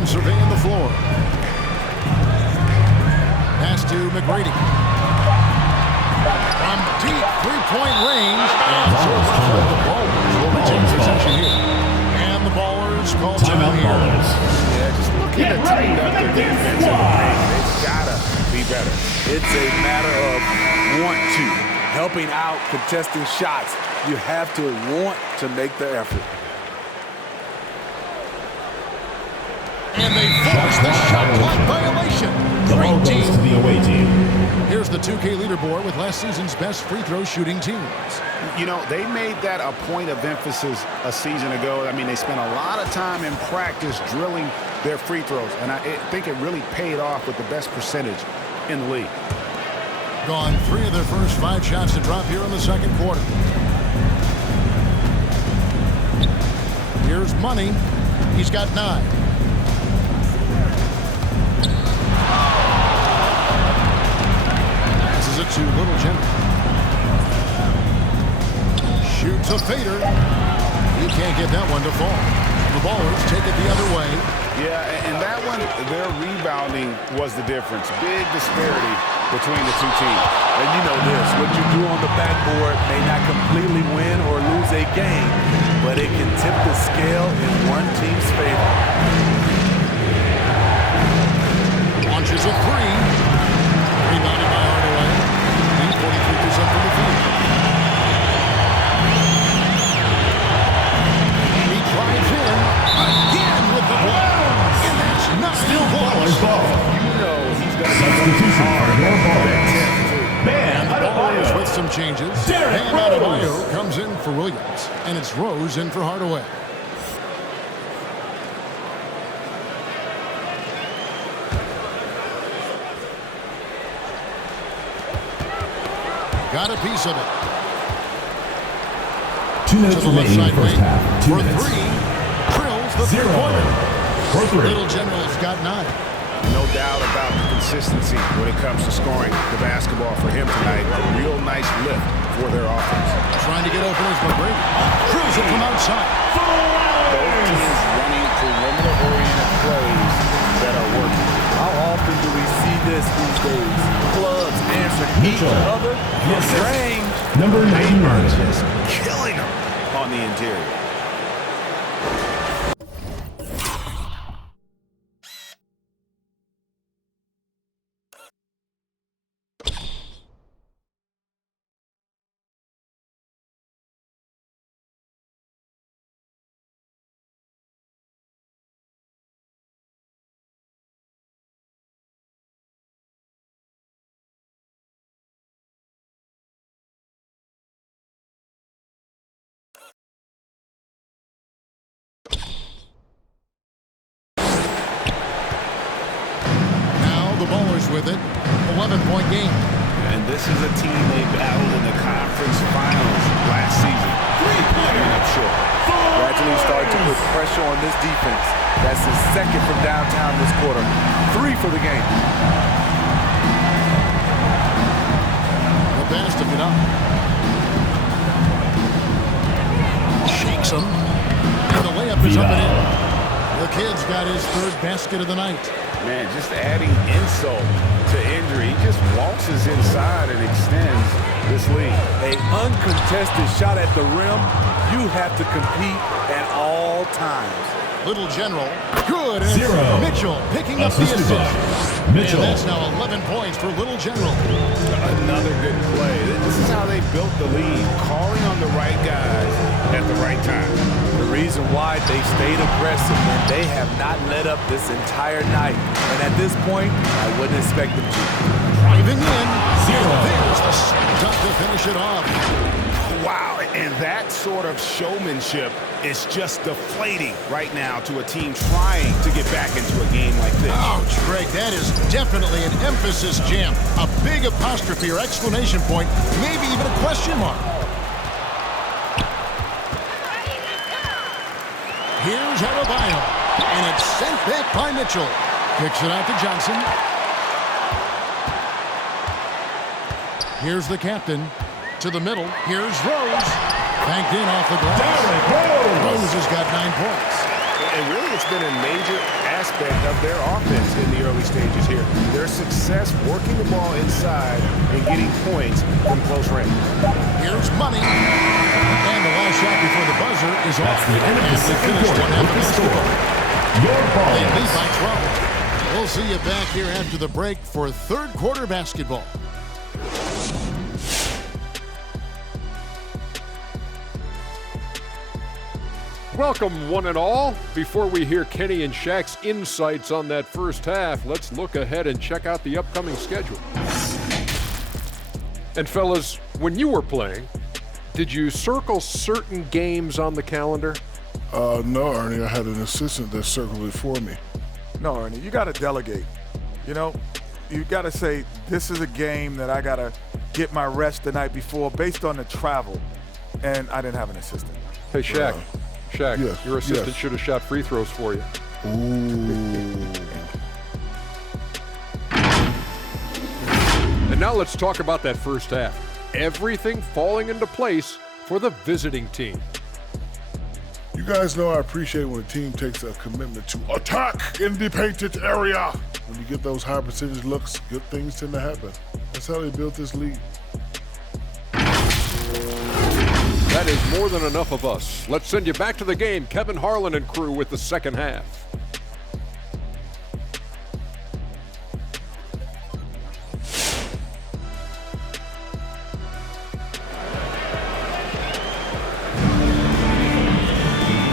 Johnson surveying the floor. Pass to McGrady. From deep three-point range. And so it looks like the Ballers will retain possession here. And the Ballers call timeout here. Ballers. Yeah, just looking to tighten up their defense in the paint. They've got to be better. It's a matter of want to. Helping out, contesting shots. You have to want to make the effort. And they force the shot clock violation. The ball Great goes team. to the away team. Here's the 2K leaderboard with last season's best free throw shooting teams. You know, they made that a point of emphasis a season ago. I mean, they spent a lot of time in practice drilling their free throws, and I think it really paid off with the best percentage in the league. Gone 3 of their first 5 shots to drop here in the second quarter. Here's Money. He's got 9. Passes it to Little General. Shoots a fader. He can't get that one to fall. The Ballers take it the other way. Yeah, and that one, their rebounding was the difference. Big disparity between the two teams. And you know this, what you do on the backboard may not completely win or lose a game, but it can tip the scale in one team's favor. Launches a 3. Rebounded by Hardaway. He's 43% from the field. And he drives in again with the block. And that's not Still Ballers ball. You know he's going to Substitution for your Ballers. And the Ballers Bam with some changes. Derrick Bam Adebayo comes in for Williams. And it's Rose in for Hardaway. Got a piece of it. 2 minutes To the left remaining in side the first wing. half. 2 For minutes. 3. Drills the 0. three-pointer. For 3. Little General's got 9. No doubt about the consistency when it comes to scoring the basketball for him tonight. A real nice lift for their offense. Trying to get open is McGrady. Drills it from outside. Both teams running perimeter-oriented plays that are working. How often do we see this these days? Clubs answer each Mitchell. other from range. Number 99. Just killing them on the interior. The Ballers with it. 11-point game. And this is a team they battled in the conference finals last season. Coming up short. Gradually start to put pressure on this defense. That's his second from downtown this quarter. 3 for the game. The pass to get up. Shakes him. And the layup is up and in. The kid's got his 3rd basket of the night. Man, just adding insult to injury. He just waltzes inside and extends this lead. A uncontested shot at the rim. You have to compete at all times. Little General. Good. And 0. Mitchell picking up the Assisted assist. by Mitchell. And that's now 11 points for Little General. Another good play. This is how they built the lead. Calling on the right guys at the right time. The reason why they stayed aggressive and they have not let up this entire night. And at this point, I wouldn't expect them to. Driving in. 0. There's the stuff to finish it off. Wow, and that sort of showmanship is just deflating right now to a team trying to get back into a game like this. Ouch, Greg, that is definitely an emphasis jam. A big apostrophe or exclamation point, maybe even a question mark. Here's Adebayo, and it's sent back by Mitchell. Kicks it out to Johnson. Here's the captain to the middle. Here's Rose. Banked in off the glass. Rose has got 9 points. And really, it's been a major aspect of their offense in the early stages here. Their success working the ball inside and getting points from close range. Here's Money. And the last shot before the buzzer is off. That's the end of the And we second finished quarter one half with of the basketball. score. Your ball. They lead by 12. We'll see you back here after the break for third quarter basketball. Welcome, one and all. Before we hear Kenny and Shaq's insights on that first half, let's look ahead and check out the upcoming schedule. And fellas, when you were playing, did you circle certain games on the calendar? No, Ernie. I had an assistant that circled it for me. No, Ernie, you got to delegate. You know, you got to say, this is a game that I got to get my rest the night before based on the travel. And I didn't have an assistant. Hey, Shaq. Shaq, yes, your assistant yes. should have shot free throws for you. Ooh. And now let's talk about that first half. Everything falling into place for the visiting team. You guys know I appreciate when a team takes a commitment to attack in the painted area. When you get those high percentage looks, good things tend to happen. That's how they built this league. That is more than enough of us. Let's send you back to the game. Kevin Harlan and crew with the second half.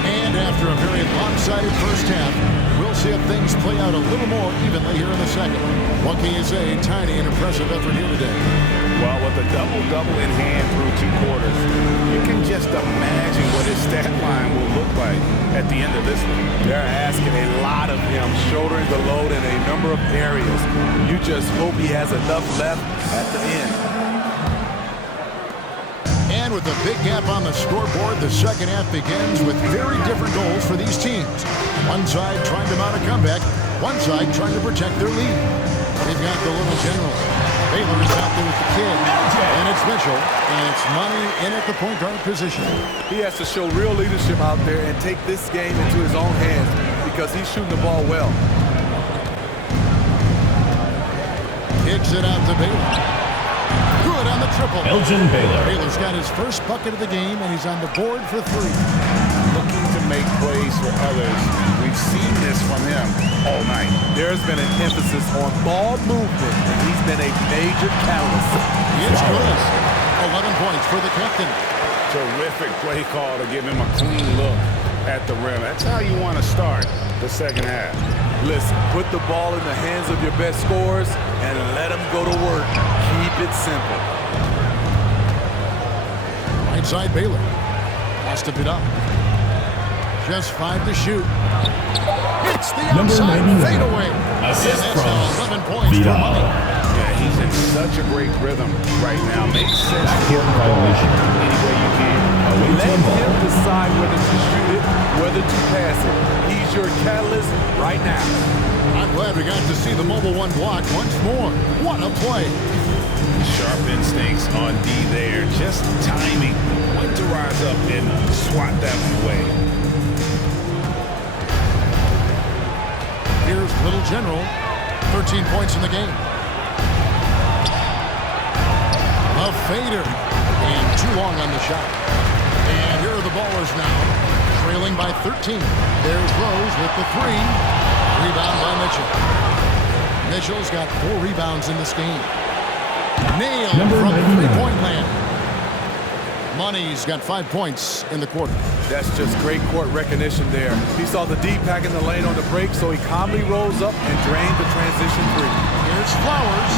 And after a very lopsided first half, we'll see if things play out a little more evenly here in the second. What can you say? Tiny and impressive effort here today. Well, with a double-double in hand through 2 quarters, you can just imagine what his stat line will look like at the end of this one. They're asking a lot of him, shouldering the load in a number of areas. You just hope he has enough left at the end. And with a big gap on the scoreboard, the second half begins with very different goals for these teams. One side trying to mount a comeback, one side trying to protect their lead. They've got the little general. Baylor is out there with the kid. And it's Mitchell, and it's Money in at the point guard position. He has to show real leadership out there and take this game into his own hands because he's shooting the ball well. Kicks it out to Baylor. Good on the triple. Elgin Baylor. Baylor's got his first bucket of the game, and he's on the board for 3. Looking to make plays for others. We've seen this from him all night. There's been an emphasis on ball movement, and he's been a major catalyst. It's good. 11 points for the captain. Terrific play call to give him a clean look at the rim. That's how you want to start the second half. Listen, put the ball in the hands of your best scorers and let them go to work. Keep it simple. Right side Baylor. Has to bid up. Just 5 to shoot. Hits the Number outside 99. fadeaway. Assist And that's from now 11 points for Vidal. Money. Yeah, he's in such a great rhythm right now. Makes sense. Backcourt violation. Any way you can. Away Let team ball. him decide whether to shoot it, whether to pass it. He's your catalyst right now. I'm glad we got to see the mobile one block once more. What a play. Sharp instincts on D there. Just timing. When to rise up and swat that one away. Here's Little General. 13 points in the game. A fader. And too long on the shot. And here are the Ballers now. Trailing by 13. There's Rose with the 3. Rebound by Mitchell. Mitchell's got 4 rebounds in this game. Nailed Number from 99. three-point land. Money's got 5 points in the quarter. That's just great court recognition there. He saw the D pack in the lane on the break, so he calmly rose up and drained the transition 3. Here's Flowers.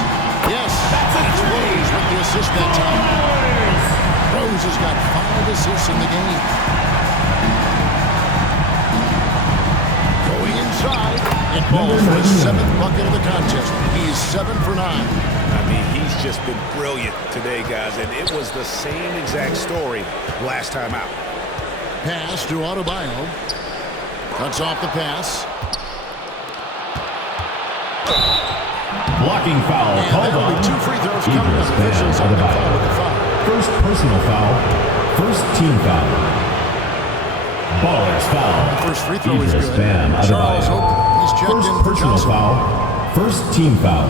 Yes, that's Rose with the assist that time. Rose has got 5 assists in the game. Going inside, and ball for his 7th bucket of the contest. He's 7 for 9. I mean, he's just been brilliant today, guys, and it was the same exact story last time out. Pass to Adebayo. Cuts off the pass. Blocking foul And called there will on. be 2 free throws coming up. Officials have to call with the foul. First personal foul. First team foul. Ballers foul. First free throw is Idris good. Bam Charles Adebayo. Oakley, is checked First in for personal Johnson. foul. First team foul.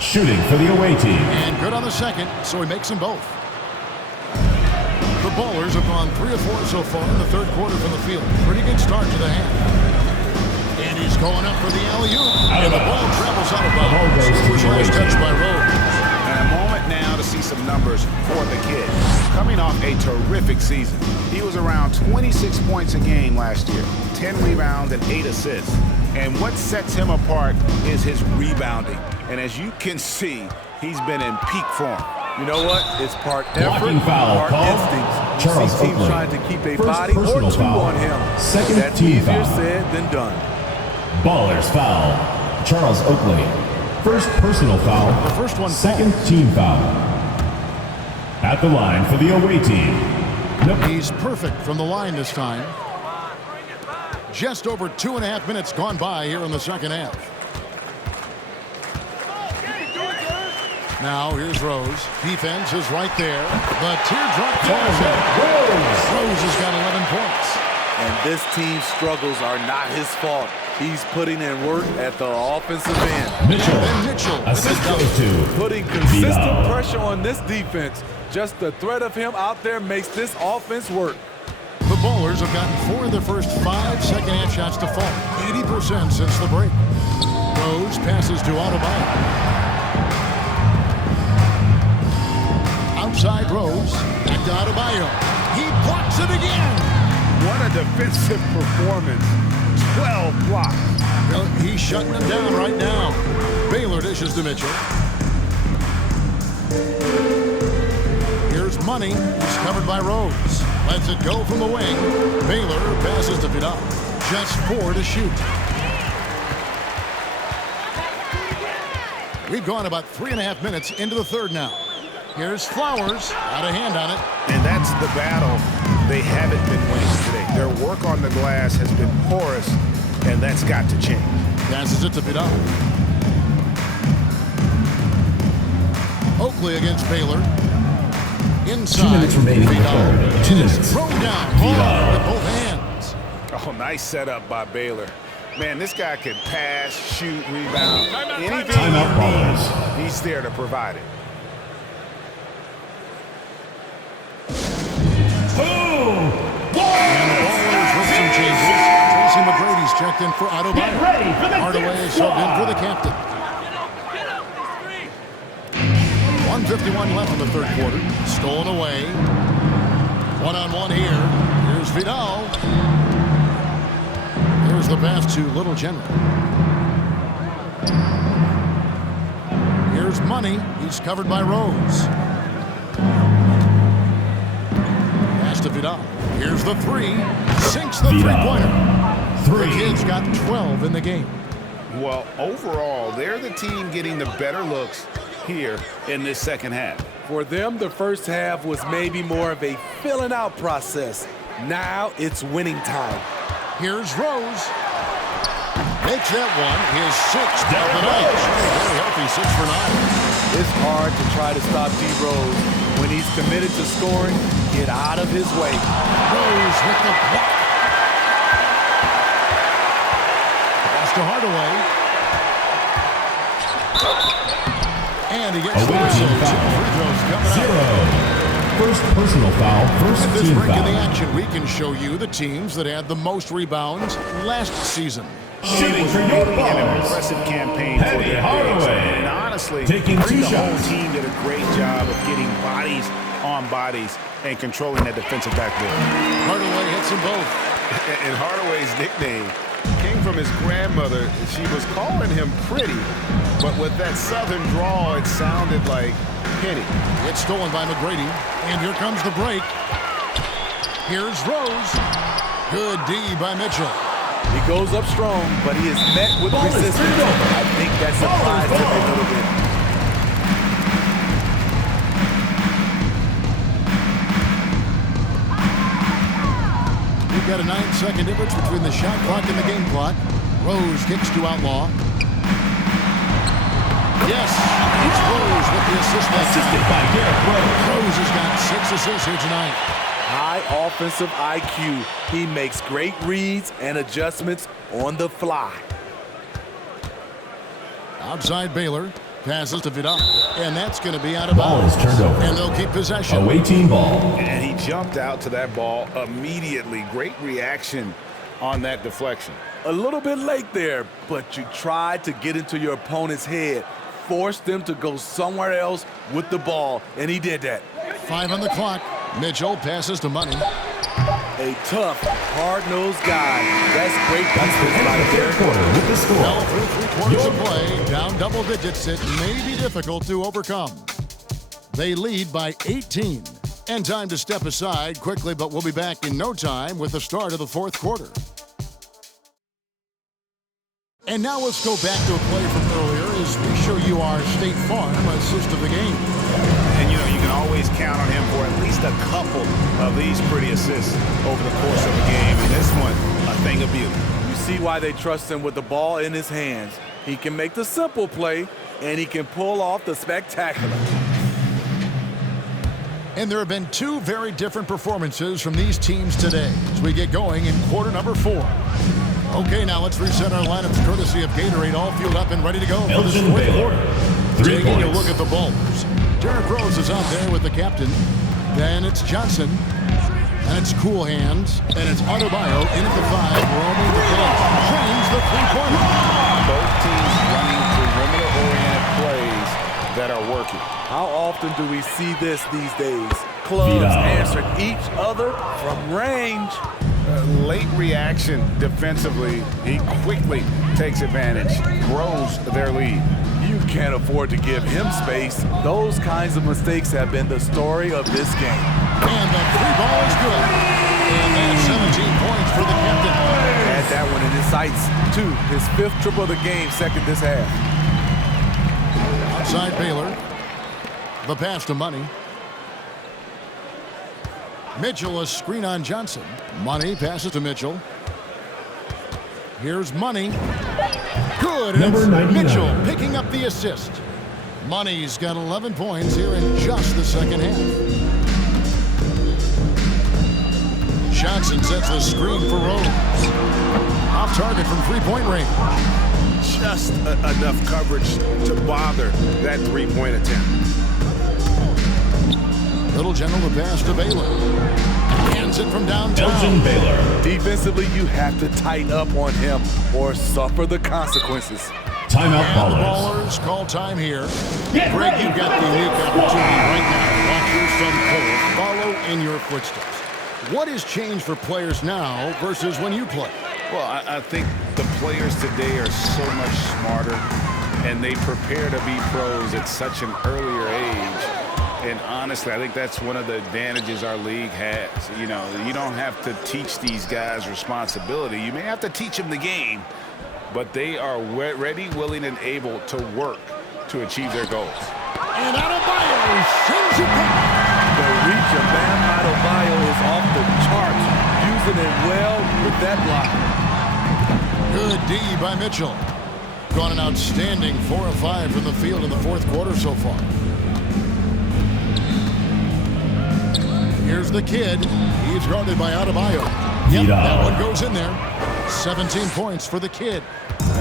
Shooting for the away team. And good on the second, so he makes them both. The Ballers have gone 3 of 4 so far in the third quarter from the field. Pretty good start to the half. And he's going up for the alley-oop. And the ball travels out of bounds. It was last touched by Rose. And a moment now to see some numbers for the kid. Coming off a terrific season. He was around 26 points a game last year, 10 rebounds and 8 assists. And what sets him apart is his rebounding. And as you can see, he's been in peak form. You know what? It's part effort, Blocking foul part called. instincts. You Charles see teams Oakley. trying to keep a First body or personal two foul. on him. Second That's team easier foul. said than done. Ballers foul. Charles Oakley. First personal foul. The first one Second team foul. At the line for the away team. Nope. He's perfect from the line this time. Just over 2.5 minutes gone by here in the second half. Now here's Rose. Defense is right there. The teardrop falls in. Rose has got 11 points. And this team's struggles are not his fault. He's putting in work at the offensive end. Mitchell. And Mitchell. Assist goes to Putting consistent Vidal. pressure on this defense. Just the threat of him out there makes this offense work. The Ballers have gotten 4 of their first 5 second-half shots to fall. 80% since the break. Rose passes to Adebayo. Outside Rose. Back to Adebayo. He blocks it again. What a defensive performance. 12 blocks. Well, he's shutting them down right now. Baylor dishes to Mitchell. Here's Money. He's covered by Rose. Lets it go from the wing. Baylor passes to Vidal. Just 4 to shoot. We've gone about 3.5 minutes into the third now. Here's Flowers. Got a hand on it. And that's the battle they haven't been winning today. Their work on the glass has been porous, and that's got to change. Passes it to Vidal. Oakley against Baylor. Inside. 2 minutes remaining in the Vidal. third. 2 minutes. Thrown down hard with both hands. Oh, nice setup by Baylor. Man, this guy can pass, shoot, rebound. Anything Timeout, you Ballers. need, he's there to provide it. And the Ballers with some changes. Tracy McGrady's checked in for Adebayo. Hardaway is subbed in for the captain. 1:51 left in the third quarter. Stolen away. One-on-one here. Here's Vidal. Here's the pass to Little General. Here's Money. He's covered by Rose. Pass to Vidal. Here's the 3. Sinks the Vidal. three-pointer. The 3. kid's got 12 in the game. Well, overall, they're the team getting the better looks here in this second half. For them, the first half was maybe more of a filling out process. Now it's winning time. Here's Rose. Makes that one his 6th of the night. Very healthy 6 for 9. It's hard to try to stop D. Rose. When he's committed to scoring, get out of his way. Rose with the block. Pass to Hardaway. And he gets the Away whistle. team 2 foul. free throws coming up. 0. First personal foul. First At this team break in the foul. action, we can show you the teams that had the most rebounds last season. Shooting for your An Ballers. impressive campaign for Penny their Hardaway. bigs. And honestly, Taking I think 2 the whole shots. team did a great job of getting bodies on bodies and controlling that defensive backboard. Hardaway hits them both. And Hardaway's nickname came from his grandmother. She was calling him Pretty, but with that southern drawl, it sounded like Penny. It's stolen by McGrady. And here comes the break. Here's Rose. Good D by Mitchell. He goes up strong, but he is met with resistance. I think that surprised him a little bit. We've got a 9-second difference between the shot clock and the game clock. Rose kicks to Outlaw. Yes, it's Rose with the assist. Assisted by Derrick Rose. Rose has got 6 assists here tonight. high offensive IQ. He makes great reads and adjustments on the fly. Outside Baylor. Passes to Vidal. And that's going to be out of Ball bounds. is turned over. And they'll keep possession. Away team ball. And he jumped out to that ball immediately. Great reaction on that deflection. A little bit late there, but you tried to get into your opponent's head. Force them to go somewhere else with the ball, and he did that. 5 on the clock. Mitchell passes to Money. A tough, hard-nosed guy. That's great defense right there. Quarter with the score. Well, through 3 quarters of play, down double digits, it may be difficult to overcome. They lead by 18. And time to step aside quickly, but we'll be back in no time with the start of the 4th quarter. And now let's go back to a play from earlier as we show you our State Farm assist of the game. And, you know, you can always count on him for at least a couple of these pretty assists over the course of a game. And this one, a thing of beauty. You see why they trust him with the ball in his hands. He can make the simple play, and he can pull off the spectacular. And there have been 2 very different performances from these teams today as we get going in quarter number 4. Okay, now let's reset our lineups courtesy of Gatorade, all fueled up and ready to go for this 4th quarter. Taking a look at the bowlers. Derrick Rose is out there with the captain. Then it's Johnson. And it's Cool Hands. And it's Adebayo in at the 5, roaming the bench. James, the 3-pointer. Both teams running perimeter-oriented plays that are working. How often do we see this these days? Clubs answering each other from range. Late reaction defensively. He quickly takes advantage, grows their lead. You can't afford to give him space. Those kinds of mistakes have been the story of this game. And the 3 ball is good. And that's 17 points for the captain. Had that one in his sights, too. His 5th triple of the game, 2nd this half. Outside Baylor. The pass to Money. Mitchell, a screen on Johnson. Money passes to Mitchell. Here's Money. Good. Number 99. Mitchell picking up the assist. Money's got 11 points here in just the 2nd half. Johnson sets the screen for Rose. Off target from 3-point range. Just enough coverage to bother that 3-point attempt. Little General the pass to Baylor. Hands it from downtown. Elgin Baylor. Defensively, you have to tighten up on him or suffer the consequences. Timeout And the ballers. ballers call time here. Greg, you've got the unique opportunity right now to watch your son Cole follow in your footsteps. What has changed for players now versus when you played? Well, I think the players today are so much smarter, and they prepare to be pros at such an earlier age. And honestly, I think that's one of the advantages our league has. You know, you don't have to teach these guys responsibility. You may have to teach them the game, but they are ready, willing, and able to work to achieve their goals. And Adebayo sends it back. The reach of Bam Adebayo is off the charts, using it well with that block. Good D by Mitchell. Gone an outstanding 4 of 5 from the field in the 4th quarter so far. Here's the kid. He's guarded by Adebayo. Yep, that one goes in there. 17 points for the kid.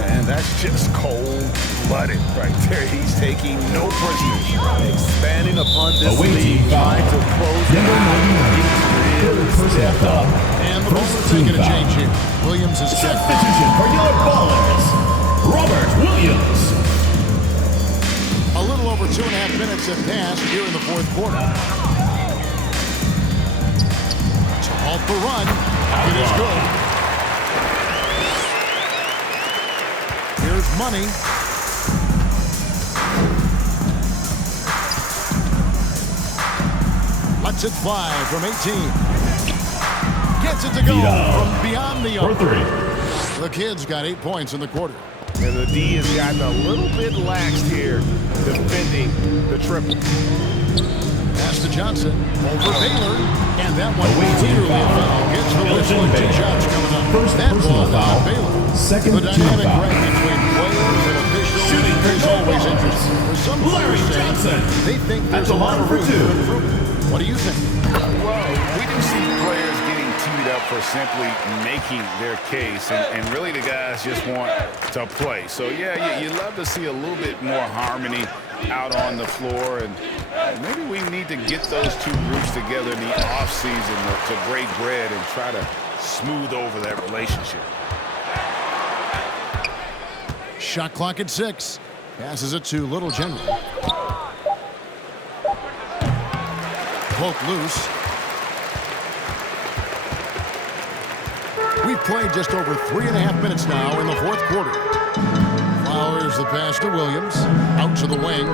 And that's just cold-blooded right there. He's taking no prisoners. Expanding upon this Away lead, team foul. trying to close it Number out. 99. First half up. And the Ballers taking a change here. Williams is checked. Substitution for your ballers. Robert Williams. A little over 2.5 minutes have passed here in the 4th quarter. Off the run. It is good. Here's Money. Lets it fly from 18. Gets it to go from beyond the arc. For 3. The kid's got 8 points in the quarter. And the D has gotten a little bit laxed here defending the triple. Pass to Johnson. Over Baylor. And that one Away team clearly a foul. foul. Gets the whistle and 2 shots coming up. First that personal ball foul. on Baylor. Second the team dynamic foul. break between players and officials is always interesting. For some players Larry say Johnson they think there's at the a lot line of for room 2. to improve. What do you think? Well, we do see players getting teed up for simply making their case, and really the guys just want to play. So, yeah, you love to see a little bit more harmony out on the floor, and maybe we need to get those two groups together in the offseason to break bread and try to smooth over that relationship. Shot clock at 6. Passes it to Little General. Poke loose. We've played just over 3.5 minutes now in the fourth quarter. Flowers the pass to Williams. Out to the wing.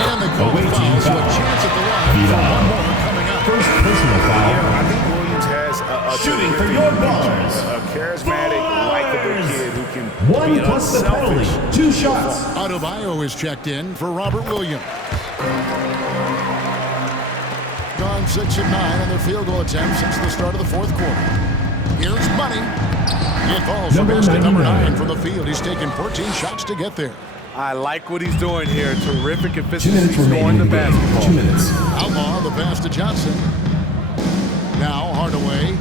And the call foul, so a chance at the line for one more coming up. First personal foul. I think Williams has a Shooting for your bars. A charismatic, likable kid who can One be plus the penalty. unselfish. 2 shots. Adebayo is checked in for Robert Williams. Gone 6 of 9 on their field goal attempts since the start of the fourth quarter. Here's Money. It falls for basket number 9 from the field. He's taken 14 shots to get there. I like what he's doing here. Terrific 2 efficiency minutes scoring remaining the in the game. basketball. 2 minutes. Outlaw the pass to Johnson. Now Hardaway.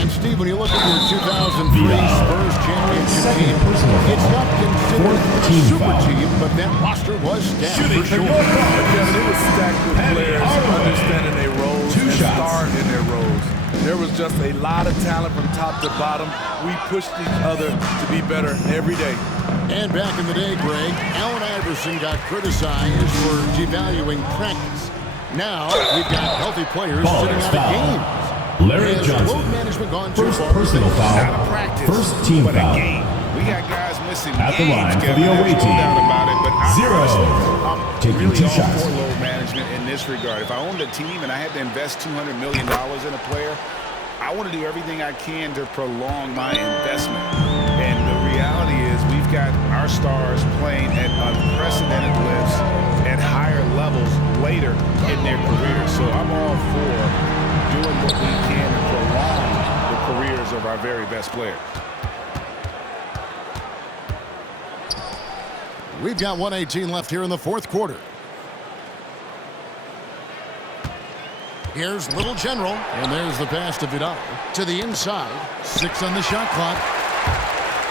And Steve, when you look at your 2003 Spurs championship Second team, personal foul. it's not considered a Fourth team super foul. team, but that roster was stacked Shooting for for sure. your bars. Kevin, it was stacked with players understanding their roles 2 and shots. starring in their roles. There was just a lot of talent from top to bottom. We pushed each other to be better every day. And back in the day, Greg, Allen Iverson got criticized for devaluing practice. Now we've got healthy players sitting out of Foul. games. Larry Has Johnson. load management gone too First far? personal Not foul. a practice, First team but foul. a game. We got guys missing At the games, line for Kevin. the away There's no team. doubt about it, but I'm 0. honestly, Taking really 2 all shots. for load management in this regard. If I owned a team and I had to invest $200 million in a player, I want to do everything I can to prolong my investment. And the reality is we've got our stars playing at unprecedented lifts at higher levels later in their careers. So I'm all for doing what we can to prolong the careers of our very best players. We've got 1:18 left here in the fourth quarter. Here's Little General, and there's the pass to Vidal. To the inside, 6 on the shot clock.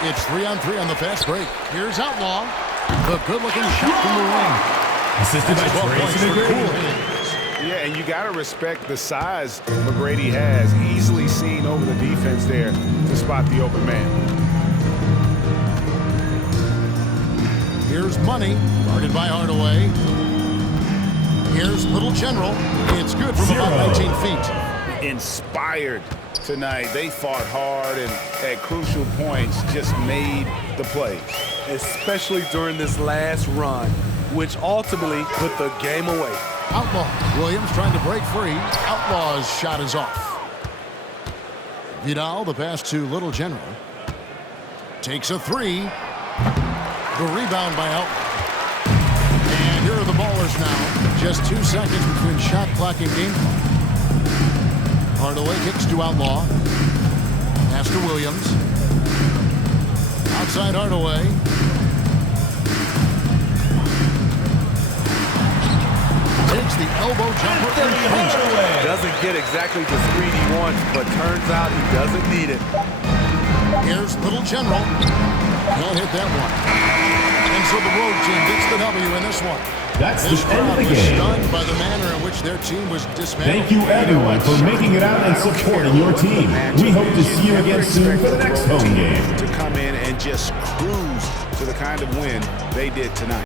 It's 3-on-3 on the fast break. Here's Outlaw. The good-looking shot from the ring. Assisted by 12 points Tracy for Cool McGrady. Hands. Yeah, and you got to respect the size McGrady has. Easily seen over the defense there to spot the open man. Here's Money, guarded by Hardaway. Here's Little General. It's good from about 19 feet. Inspired tonight. They fought hard and at crucial points just made the plays. Especially during this last run, which ultimately put the game away. Outlaw. Williams trying to break free. Outlaw's shot is off. Vidal, the pass to Little General. Takes a 3. The rebound by Outlaw. And here are the Ballers now. Just 2 seconds between shot clock and game clock. Hardaway kicks to Outlaw. Pass to Williams. Outside Hardaway. Takes the elbow jumper and cleans it. Doesn't get exactly the screen he wants, but turns out he doesn't need it. Here's Little General. Can't hit that one. And so the road team gets the W in this one. That's This the end crowd of the was game. stunned by the manner in which their team was dismantled. Thank you everyone for making it out and supporting your team. We hope to see you again soon for the next home game. To come in and just cruise to the kind of win they did tonight.